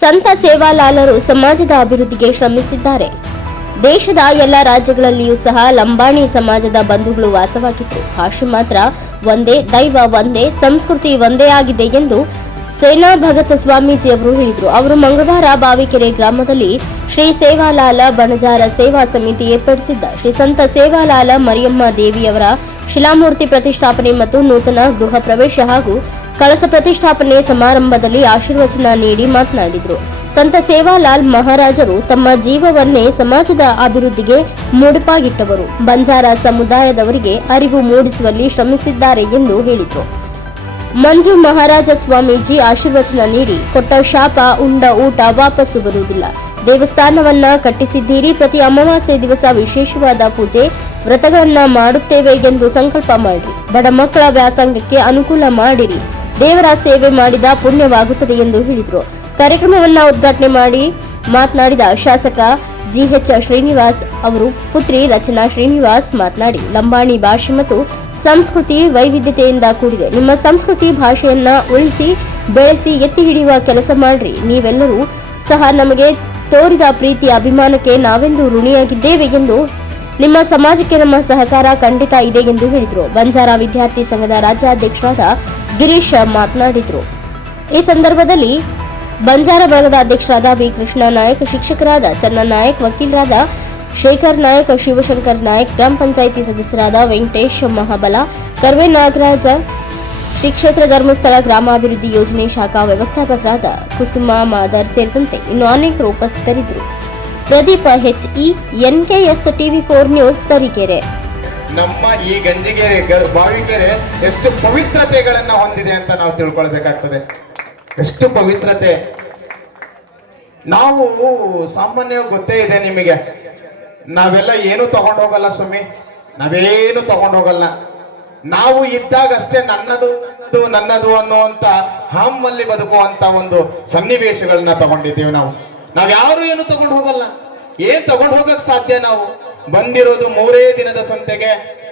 ಸಂತ ಸೇವಾಲಾಲರು ಸಮಾಜದ ಅಭಿವೃದ್ಧಿಗೆ ಶ್ರಮಿಸಿದ್ದಾರೆ. ದೇಶದ ಎಲ್ಲ ರಾಜ್ಯಗಳಲ್ಲಿಯೂ ಸಹ ಲಂಬಾಣಿ ಸಮಾಜದ ಬಂಧುಗಳು ವಾಸವಾಗಿದ್ದು, ಭಾಷೆ ಮಾತ್ರ ಒಂದೇ, ದೈವ ಒಂದೇ, ಸಂಸ್ಕೃತಿ ಒಂದೇ ಆಗಿದೆ ಎಂದು ಸೇನಾ ಭಗತ ಸ್ವಾಮೀಜಿ ಅವರು ಹೇಳಿದರು. ಅವರು ಮಂಗಳವಾರ ಬಾವಿಕೆರೆ ಗ್ರಾಮದಲ್ಲಿ ಶ್ರೀ ಸೇವಾಲಾಲ ಬಣಜಾರ ಸೇವಾ ಸಮಿತಿ ಏರ್ಪಡಿಸಿದ್ದ. ಶ್ರೀ ಸಂತ ಸೇವಾಲಾಲ ಮರಿಯಮ್ಮ ದೇವಿಯವರ ಶಿಲಾಮೂರ್ತಿ ಪ್ರತಿಷ್ಠಾಪನೆ ಮತ್ತು ನೂತನ ಗೃಹ ಪ್ರವೇಶ ಹಾಗೂ ಕಳಸ ಪ್ರತಿಷ್ಠಾಪನೆ ಸಮಾರಂಭದಲ್ಲಿ ಆಶೀರ್ವಚನ ನೀಡಿ ಮಾತನಾಡಿದರು. ಸಂತ ಸೇವಾಲಾಲ್ ಮಹಾರಾಜರು ತಮ್ಮ ಜೀವವನ್ನೇ ಸಮಾಜದ ಅಭಿವೃದ್ಧಿಗೆ ಮುಡುಪಾಗಿಟ್ಟವರು. ಬಂಜಾರ ಸಮುದಾಯದವರಿಗೆ ಅರಿವು ಮೂಡಿಸುವಲ್ಲಿ ಶ್ರಮಿಸಿದ್ದಾರೆ ಎಂದು ಹೇಳಿದರು. ಮಂಜು ಮಹಾರಾಜ ಸ್ವಾಮೀಜಿ ಆಶೀರ್ವಚನ ನೀಡಿ, ಕೊಟ್ಟ ಶಾಪ, ಉಂಡ, ಊಟ ವಾಪಸ್ಸು ಬರುವುದಿಲ್ಲ. ದೇವಸ್ಥಾನವನ್ನ ಕಟ್ಟಿಸಿದ್ದೀರಿ, ಪ್ರತಿ ಅಮಾವಾಸ್ಯೆ ದಿವಸ ವಿಶೇಷವಾದ ಪೂಜೆ, ವ್ರತಗಳನ್ನ ಮಾಡುತ್ತೇವೆ ಎಂದು ಸಂಕಲ್ಪ ಮಾಡಿರಿ ಬಡ ಮಕ್ಕಳ ವ್ಯಾಸಂಗಕ್ಕೆ ಅನುಕೂಲ ಮಾಡಿರಿ. ದೇವರ ಸೇವೆ ಮಾಡಿದ ಪುಣ್ಯವಾಗುತ್ತದೆ ಎಂದು ಹೇಳಿದರು. ಕಾರ್ಯಕ್ರಮವನ್ನ ಉದ್ಘಾಟನೆ ಮಾಡಿ ಮಾತನಾಡಿದ ಶಾಸಕ ಜಿಎಚ್ ಶ್ರೀನಿವಾಸ್ ಅವರು, ಪುತ್ರಿ ರಚನಾ ಶ್ರೀನಿವಾಸ್ ಮಾತನಾಡಿ, ಲಂಬಾಣಿ ಭಾಷೆ ಮತ್ತು ಸಂಸ್ಕೃತಿ ವೈವಿಧ್ಯತೆಯಿಂದ ಕೂಡಿದೆ. ನಿಮ್ಮ ಸಂಸ್ಕೃತಿ ಭಾಷೆಯನ್ನ ಉಳಿಸಿ, ಬೆಳೆಸಿ, ಎತ್ತಿ ಹಿಡಿಯುವ ಕೆಲಸ ಮಾಡ್ರಿ. ನೀವೆಲ್ಲರೂ ಸಹ ನಮಗೆ ತೋರಿದ ಪ್ರೀತಿ ಅಭಿಮಾನಕ್ಕೆ ನಾವೆಂದು ಋಣಿಯಾಗಿದ್ದೇವೆ ಎಂದು ನಿಮ್ಮ ಸಮಾಜಕ್ಕೆ ನಮ್ಮ ಸಹಕಾರ ಖಂಡಿತ ಇದೆ ಎಂದು ಹೇಳಿದರು. ಬಂಜಾರ ವಿದ್ಯಾರ್ಥಿ ಸಂಘದ ರಾಜ್ಯಾಧ್ಯಕ್ಷರಾದ ಗಿರೀಶ್ ಮಾತನಾಡಿದರು. ಈ ಸಂದರ್ಭದಲ್ಲಿ ಬಂಜಾರ ಬಳಗದ ಅಧ್ಯಕ್ಷರಾದ ಬಿ ಕೃಷ್ಣ ನಾಯಕ್, ಶಿಕ್ಷಕರಾದ ಚನ್ನ ನಾಯಕ್, ವಕೀಲರಾದ ಶೇಖರ್ ನಾಯಕ್, ಶಿವಶಂಕರ್ ನಾಯಕ್, ಗ್ರಾಮ ಪಂಚಾಯಿತಿ ಸದಸ್ಯರಾದ ವೆಂಕಟೇಶ್ ಮಹಾಬಲ, ಕರ್ವೆ ನಾಗರಾಜ, ಶ್ರೀ ಕ್ಷೇತ್ರ ಧರ್ಮಸ್ಥಳ ಗ್ರಾಮಾಭಿವೃದ್ಧಿ ಯೋಜನೆ ಶಾಖಾ ವ್ಯವಸ್ಥಾಪಕರಾದ ಕುಸುಮ ಮಾದರ್ ಸೇರಿದಂತೆ ಇನ್ನು ಅನೇಕರು ಉಪಸ್ಥಿತರಿದ್ದರು. Pradeep K NKS TV four news Tarikere. ನಮ್ಮ ಈ ಗಂಜಿಗೆರೆ ಗರ್, ಬಾವಿಕೆರೆ ಎಷ್ಟು ಪವಿತ್ರತೆಗಳನ್ನ ಹೊಂದಿದೆ ಅಂತ ನಾವು ತಿಳ್ಕೊಳ್ಬೇಕಾಗ್ತದೆ. ಎಷ್ಟು ಪವಿತ್ರತೆ. ನಾವು ಸಾಮಾನ್ಯವಾಗಿ ಗೊತ್ತೇ ಇದೆ ನಿಮಗೆ. ನಾವೆಲ್ಲ ಏನು ತಗೊಂಡು ಹೋಗಲ್ಲ ಸ್ವಾಮಿ. ನಾವೇನು ತಗೊಂಡು ಹೋಗಲ್ಲ. ನಾವು ಇದ್ದಾಗ ಅಷ್ಟೇ ನನ್ನದು ನನ್ನದು ನನ್ನದು ಅನ್ನುವಂತ ಹಾಮಲ್ಲಿ ಬದುಕುವಂತ ಒಂದು ಸನ್ನಿವೇಶಗಳನ್ನ ತಗೊಂಡಿದ್ದೇವೆ ನಾವು. ನಾವ್ ಯಾರು ಏನು ತಗೊಂಡು ಹೋಗಲ್ಲ. ಏನ್ ತಗೊಂಡು ಹೋಗಕ್ ಸಾಧ್ಯ ನಾವು? ಬಂದಿರೋದು ಮೂರೇ ದಿನದ ಸಂತೆಗೆ.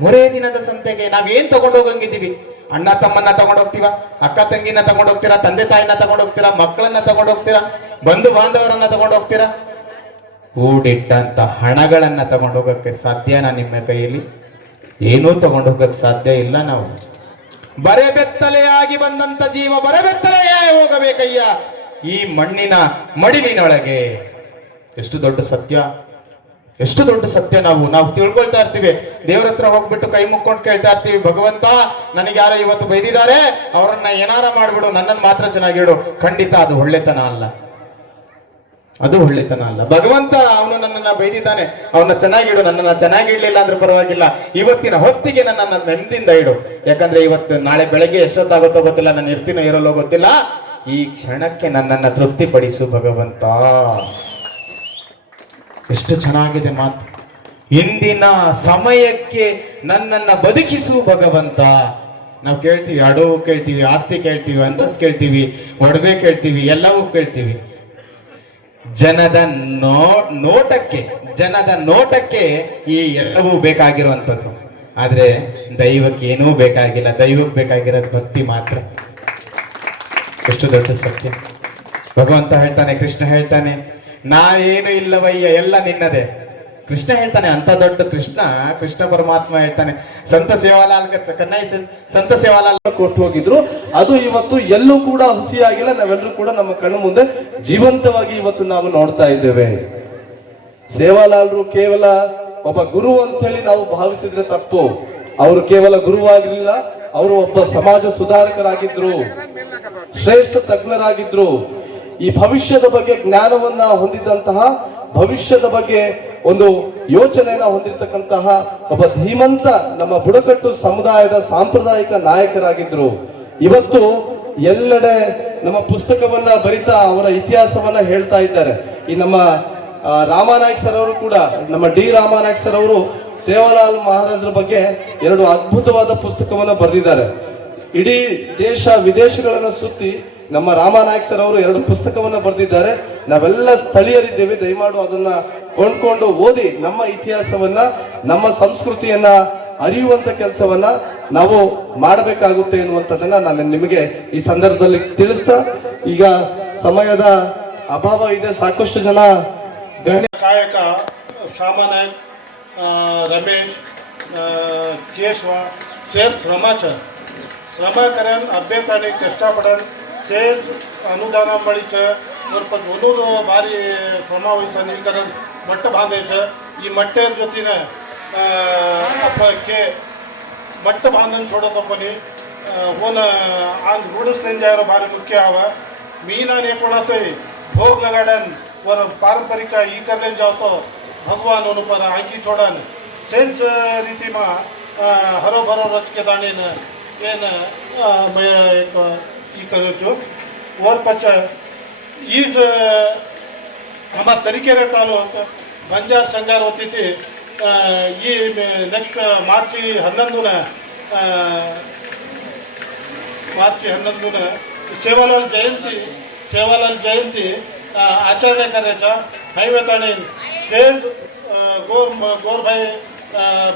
ಮೂರೇ ದಿನದ ಸಂತೆಗೆ ನಾವ್ ಏನ್ ತಗೊಂಡು ಹೋಗಂಗಿದ್ದೀವಿ? ಅಣ್ಣ, ತಮ್ಮನ್ನ ತಗೊಂಡು ಹೋಗ್ತೀವ? ಅಕ್ಕ, ತಂಗಿನ ತಗೊಂಡು ಹೋಗ್ತೀರಾ? ತಂದೆ, ತಾಯಿನ ತಗೊಂಡು ಹೋಗ್ತೀರಾ? ಮಕ್ಕಳನ್ನ ತಗೊಂಡು ಹೋಗ್ತೀರಾ? ಬಂಧು, ಬಾಂಧವರನ್ನ ತಗೊಂಡು ಹೋಗ್ತೀರಾ? ಕೂಡಿಟ್ಟಂತ ಹಣಗಳನ್ನ ತಗೊಂಡು ಹೋಗಕ್ಕೆ ಸಾಧ್ಯನಾ ನಿಮ್ಮ ಕೈಯಲ್ಲಿ? ಏನೂ ತಗೊಂಡು ಹೋಗಕ್ಕೆ ಸಾಧ್ಯ ಇಲ್ಲ ನಾವು. ಬರೆಬೆತ್ತಲೆಯಾಗಿ ಬಂದಂತ ಜೀವ ಬರೆಬೆತ್ತಲೆಯಾಗಿ ಹೋಗಬೇಕಯ್ಯ. ಈ ಮಣ್ಣಿನ ಮಡಿಲಿನೊಳಗೆ ಎಷ್ಟು ದೊಡ್ಡ ಸತ್ಯ. ಎಷ್ಟು ದೊಡ್ಡ ಸತ್ಯ ನಾವು ನಾವು ತಿಳ್ಕೊಳ್ತಾ ಇರ್ತೀವಿ. ದೇವ್ರ ಹತ್ರ ಹೋಗ್ಬಿಟ್ಟು ಕೈ ಮುಕ್ಕೊಂಡು ಕೇಳ್ತಾ ಇರ್ತೀವಿ. ಭಗವಂತ, ನನಗೆ ಯಾರೋ ಇವತ್ತು ಬೈದಿದ್ದಾರೆ. ಅವರನ್ನ ಏನಾರ ಮಾಡ್ಬಿಡು ನನ್ನನ್ನು ಮಾತ್ರ ಚೆನ್ನಾಗಿಡು ಖಂಡಿತ ಅದು ಒಳ್ಳೆತನ ಅಲ್ಲ. ಅದು ಒಳ್ಳೆತನ ಅಲ್ಲ. ಭಗವಂತ ಅವನು ನನ್ನನ್ನ ಬೈದಿದ್ದಾನೆ. ಅವನ್ನ ಚೆನ್ನಾಗಿಡು ನನ್ನನ್ನ ಚೆನ್ನಾಗಿ ಇಡ್ಲಿಲ್ಲ ಅಂದ್ರೆ ಪರವಾಗಿಲ್ಲ. ಇವತ್ತಿನ ಹೊತ್ತಿಗೆ ನನ್ನನ್ನ ನೆಮ್ಮದಿಂದ ಇಡು. ಯಾಕಂದ್ರೆ ಇವತ್ತು ನಾಳೆ ಬೆಳಗ್ಗೆ ಎಷ್ಟೊತ್ತಾಗುತ್ತೋ ಗೊತ್ತಿಲ್ಲ ನಾನು ಇರ್ತೀನೋ ಇರಲ್ಲೋ ಗೊತ್ತಿಲ್ಲ. ಈ ಕ್ಷಣಕ್ಕೆ ನನ್ನನ್ನು ತೃಪ್ತಿಪಡಿಸು ಭಗವಂತ. ಎಷ್ಟು ಚೆನ್ನಾಗಿದೆ ಮಾತು. ಇಂದಿನ ಸಮಯಕ್ಕೆ ನನ್ನನ್ನ ಬದುಕಿಸು ಭಗವಂತ. ನಾವು ಕೇಳ್ತೀವಿ ಅಡವು ಕೇಳ್ತೀವಿ, ಆಸ್ತಿ ಕೇಳ್ತೀವಿ, ಅಂತಸ್ತು ಕೇಳ್ತೀವಿ, ಒಡವೆ ಕೇಳ್ತೀವಿ, ಎಲ್ಲವೂ ಕೇಳ್ತೀವಿ. ಜನದ ನೋ, ನೋಟಕ್ಕೆ, ಜನದ ನೋಟಕ್ಕೆ ಈ ಎಲ್ಲವೂ ಬೇಕಾಗಿರುವಂಥದ್ದು. ಆದರೆ ದೈವಕ್ಕೆ ಏನೂ ಬೇಕಾಗಿಲ್ಲ, ದೈವಕ್ಕೆ ಬೇಕಾಗಿರೋದು ಭಕ್ತಿ ಮಾತ್ರ. ಎಷ್ಟು ದೊಡ್ಡ ಸತ್ಯ. ಭಗವಂತ ಹೇಳ್ತಾನೆ, ಕೃಷ್ಣ ಹೇಳ್ತಾನೆ, ನಾ ಏನು ಇಲ್ಲವಯ್ಯ, ಎಲ್ಲ ನಿನ್ನದೇ. ಕೃಷ್ಣ ಹೇಳ್ತಾನೆ ಅಂತ ದೊಡ್ಡ ಕೃಷ್ಣ ಕೃಷ್ಣ ಪರಮಾತ್ಮ ಹೇಳ್ತಾನೆ, ಸಂತ ಸೇವಾಲಾಲ್ ಕನ್ನೈ ಸಂತ ಸೇವಾಲಾಲ್ ಕೊಟ್ಟು ಹೋಗಿದ್ರು. ಅದು ಇವತ್ತು ಎಲ್ಲೂ ಕೂಡ ಹುಸಿಯಾಗಿಲ್ಲ ನಾವೆಲ್ಲರೂ ಕೂಡ ನಮ್ಮ ಕಣ್ಣು ಮುಂದೆ ಜೀವಂತವಾಗಿ ಇವತ್ತು ನಾವು ನೋಡ್ತಾ ಇದ್ದೇವೆ. ಸೇವಾಲಾಲ್ರು ಕೇವಲ ಒಬ್ಬ ಗುರು ಅಂತ ಹೇಳಿ ನಾವು ಭಾವಿಸಿದ್ರೆ ತಪ್ಪು. ಅವರು ಕೇವಲ ಗುರುವಾಗಿರ್ಲಿಲ್ಲ ಅವರು ಒಬ್ಬ ಸಮಾಜ ಸುಧಾರಕರಾಗಿದ್ರು. ಶ್ರೇಷ್ಠ ತಜ್ಞರಾಗಿದ್ದರು ಈ ಭವಿಷ್ಯದ ಬಗ್ಗೆ ಜ್ಞಾನವನ್ನ ಹೊಂದಿದ್ದಂತಹ, ಭವಿಷ್ಯದ ಬಗ್ಗೆ ಒಂದು ಯೋಚನೆಯನ್ನು ಹೊಂದಿರತಕ್ಕಂತಹ ಒಬ್ಬ ಧೀಮಂತ ನಮ್ಮ ಬುಡಕಟ್ಟು ಸಮುದಾಯದ ಸಾಂಪ್ರದಾಯಿಕ ನಾಯಕರಾಗಿದ್ದರು ಇವತ್ತು ಎಲ್ಲೆಡೆ ನಮ್ಮ ಪುಸ್ತಕವನ್ನ ಬರಿತಾ ಅವರ ಇತಿಹಾಸವನ್ನ ಹೇಳ್ತಾ ಇದ್ದಾರೆ. ಈ ನಮ್ಮ ರಾಮಾನಾಯಕ್ ಸರ್ ಅವರು ಕೂಡ, ನಮ್ಮ ಡಿ ರಾಮನಾಯಕ್ ಸರ್ ಅವರು ಸೇವಾಲಾಲ್ ಮಹಾರಾಜರ ಬಗ್ಗೆ ಎರಡು ಅದ್ಭುತವಾದ ಪುಸ್ತಕವನ್ನ ಬರೆದಿದ್ದಾರೆ. ಇಡೀ ದೇಶ ವಿದೇಶಗಳನ್ನು ಸುತ್ತಿ ನಮ್ಮ ರಾಮನಾಯಕ್ ಸರ್ ಅವರು ಎರಡು ಪುಸ್ತಕವನ್ನು ಬರೆದಿದ್ದಾರೆ. ನಾವೆಲ್ಲ ಸ್ಥಳೀಯರಿದ್ದೇವೆ. ದಯಮಾಡು ಅದನ್ನ ಕೊಂಡ್ಕೊಂಡು ಓದಿ ನಮ್ಮ ಇತಿಹಾಸವನ್ನ, ನಮ್ಮ ಸಂಸ್ಕೃತಿಯನ್ನ ಅರಿಯುವಂತ ಕೆಲಸವನ್ನ ನಾವು ಮಾಡಬೇಕಾಗುತ್ತೆ ಎನ್ನುವಂಥದ್ದನ್ನ ನಾನು ನಿಮಗೆ ಈ ಸಂದರ್ಭದಲ್ಲಿ ತಿಳಿಸ್ತಾ, ಈಗ ಸಮಯದ ಅಭಾವ ಇದೆ. ಸಾಕಷ್ಟು ಜನ ಗಣ್ಯ ಕಾಯಕ ನಾಯಕ್ ರಮೇಶ್ ಕೇಶವ ಸೇರ್ಸ್ ರಮಾಚಾರ್. श्रमाकरण अभ्यास आणि कष्टापडण सेस अनुदानामळीच तर दोन भारी समावेशाने करण मट्ट बांधायचं. ही मट्ट्या जोतीनं आपण खे मट्ट बांधून सोडत आपणही होन आज रुडस्टेन जायर भारी मुख्य हवं. मीन आणि कोणातही भोग लगाड्यान वर पारंपरिक ही करले जातो भगवान अनुपण आणखी सोडन. सेन्स रीतीमा हरोभरो रचके जाणेन ಏನು ಈ ಕಲಿತು ಓರ್ ಪಚ್ಚ ಈಸ್ ನಮ್ಮ ತರೀಕೆರೆ ತಾಲೂಕು ಬಂಜಾರ್ ಸಂಘಾರ ವತಿತಿ ಈ ನೆಕ್ಸ್ಟ್ ಮಾರ್ಚ್ ಹನ್ನೊಂದನ ಮಾರ್ಚ್ ಹನ್ನೊಂದನ ಸೇವಾಲಾಲ್ ಜಯಂತಿ ಸೇವಾಲಾಲ್ ಜಯಂತಿ ಆಚರಣೆ ಕಾರ್ಯಾಚ, ಹೈವೆ ತಾಣಿ ಸೇಜ್ ಗೋರ್ ಗೋರ್ ಗೋರ್ಭಾಯಿ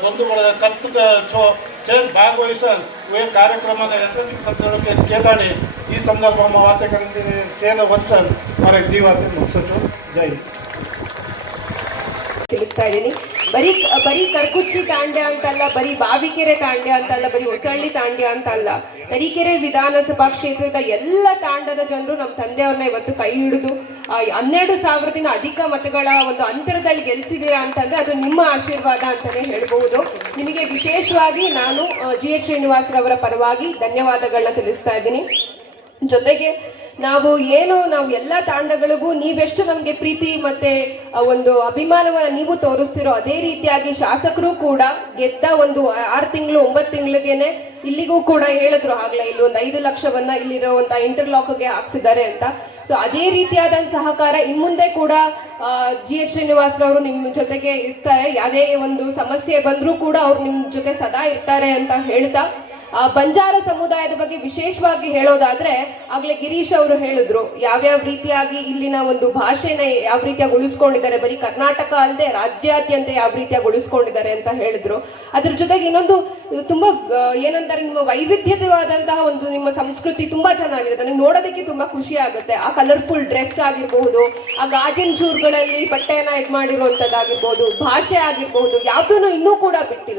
ಬಂಧುಗಳ ಕತ್ತದ ಚೋ ಜನ್ ಭಾಗವಹಿಸಲು ಉಯ ಕಾರ್ಯಕ್ರಮದ ಯಶಸ್ವಿಪತ್ರಕ್ಕೆ ಕೇದಾಡಿ ಈ ಸಂದರ್ಭમાં વાતે કરીને તેનો વત્સલ મારે જીવાતનું સચો જય ತಿಳಿಸ್ತಾ ಇದ್ದೀನಿ ಬರೀ ಬರೀ ಕರ್ಕುಚ್ಚಿ ತಾಂಡ್ಯ ಅಂತಲ್ಲ, ಬರೀ ಬಾವಿಕೆರೆ ತಾಂಡ್ಯ ಅಂತಲ್ಲ, ಬರೀ ಹೊಸಳ್ಳಿ ತಾಂಡ್ಯ ಅಂತಲ್ಲ. ತರೀಕೆರೆ ವಿಧಾನಸಭಾ ಕ್ಷೇತ್ರದ ಎಲ್ಲ ತಾಂಡದ ಜನರು ನಮ್ಮ ತಂದೆಯವ್ರನ್ನ ಇವತ್ತು ಕೈ ಹಿಡಿದು ಹನ್ನೆರಡು ಸಾವಿರದಿಂದ ಅಧಿಕ ಮತಗಳ ಒಂದು ಅಂತರದಲ್ಲಿ ಗೆಲ್ಸಿದ್ದೀರಾ ಅಂತಂದ್ರೆ ಅದು ನಿಮ್ಮ ಆಶೀರ್ವಾದ ಅಂತಾನೆ ಹೇಳಬಹುದು. ನಿಮಗೆ ವಿಶೇಷವಾಗಿ ನಾನು ಜಿ ಎಚ್ ಶ್ರೀನಿವಾಸರವರ ಪರವಾಗಿ ಧನ್ಯವಾದಗಳನ್ನ ತಿಳಿಸ್ತಾ ಇದ್ದೀನಿ. ಜೊತೆಗೆ ನಾವು ಏನು, ನಾವು ಎಲ್ಲ ತಾಂಡಗಳಿಗೂ ನೀವೆಷ್ಟು ನಮಗೆ ಪ್ರೀತಿ ಮತ್ತೆ ಒಂದು ಅಭಿಮಾನವನ್ನು ನೀವು ತೋರಿಸ್ತಿರೋ ಅದೇ ರೀತಿಯಾಗಿ ಶಾಸಕರು ಕೂಡ ಗೆದ್ದ ಒಂದು ಆರು ತಿಂಗಳು, ಒಂಬತ್ತು ತಿಂಗಳಿಗೆನೆ ಇಲ್ಲಿಗೂ ಕೂಡ ಹೇಳಿದ್ರು ಆಗ್ಲೇ, ಇಲ್ಲಿ ಒಂದು ಐದು ಲಕ್ಷವನ್ನ ಇಲ್ಲಿರುವಂತ ಇಂಟರ್ಲಾಕ್ಗೆ ಹಾಕ್ಸಿದ್ದಾರೆ ಅಂತ. ಸೊ ಅದೇ ರೀತಿಯಾದಂತ ಸಹಕಾರ ಇನ್ಮುಂದೆ ಕೂಡ ಜಿ ಎಚ್ ಶ್ರೀನಿವಾಸರವರು ನಿಮ್ಮ ಜೊತೆಗೆ ಇರ್ತಾರೆ. ಯಾವುದೇ ಒಂದು ಸಮಸ್ಯೆ ಬಂದರೂ ಕೂಡ ಅವ್ರು ನಿಮ್ಮ ಜೊತೆ ಸದಾ ಇರ್ತಾರೆ ಅಂತ ಹೇಳ್ತಾ ಬಂಜಾರ ಸಮುದಾಯದ ಬಗ್ಗೆ ವಿಶೇಷವಾಗಿ ಹೇಳೋದಾದ್ರೆ, ಆಗ್ಲೇ ಗಿರೀಶ್ ಅವರು ಹೇಳಿದ್ರು, ಯಾವ್ಯಾವ ರೀತಿಯಾಗಿ ಇಲ್ಲಿನ ಒಂದು ಭಾಷೆನ ಯಾವ ರೀತಿಯಾಗಿ ಉಳಿಸ್ಕೊಂಡಿದ್ದಾರೆ, ಬರೀ ಕರ್ನಾಟಕ ಅಲ್ಲದೆ ರಾಜ್ಯಾದ್ಯಂತ ಯಾವ ರೀತಿಯಾಗಿ ಉಳಿಸ್ಕೊಂಡಿದ್ದಾರೆ ಅಂತ ಹೇಳಿದ್ರು. ಅದ್ರ ಜೊತೆಗೆ ಇನ್ನೊಂದು, ತುಂಬಾ ಏನಂತಾರೆ, ನಿಮ್ಮ ವೈವಿಧ್ಯತೆವಾದಂತಹ ಒಂದು ನಿಮ್ಮ ಸಂಸ್ಕೃತಿ ತುಂಬಾ ಚೆನ್ನಾಗಿದೆ. ನನಗೆ ನೋಡೋದಕ್ಕೆ ತುಂಬಾ ಖುಷಿ ಆಗುತ್ತೆ. ಆ ಕಲರ್ಫುಲ್ ಡ್ರೆಸ್ ಆಗಿರಬಹುದು, ಆ ಗಾಜಿನ ಚೂರುಗಳಲ್ಲಿ ಬಟ್ಟೆಯನ್ನ ಇದು ಮಾಡಿರುವಂತದ್ದಾಗಿರ್ಬೋದು ಭಾಷೆ ಆಗಿರ್ಬಹುದು, ಯಾವ್ದನ್ನು ಇನ್ನೂ ಕೂಡ ಬಿಟ್ಟಿಲ್ಲ.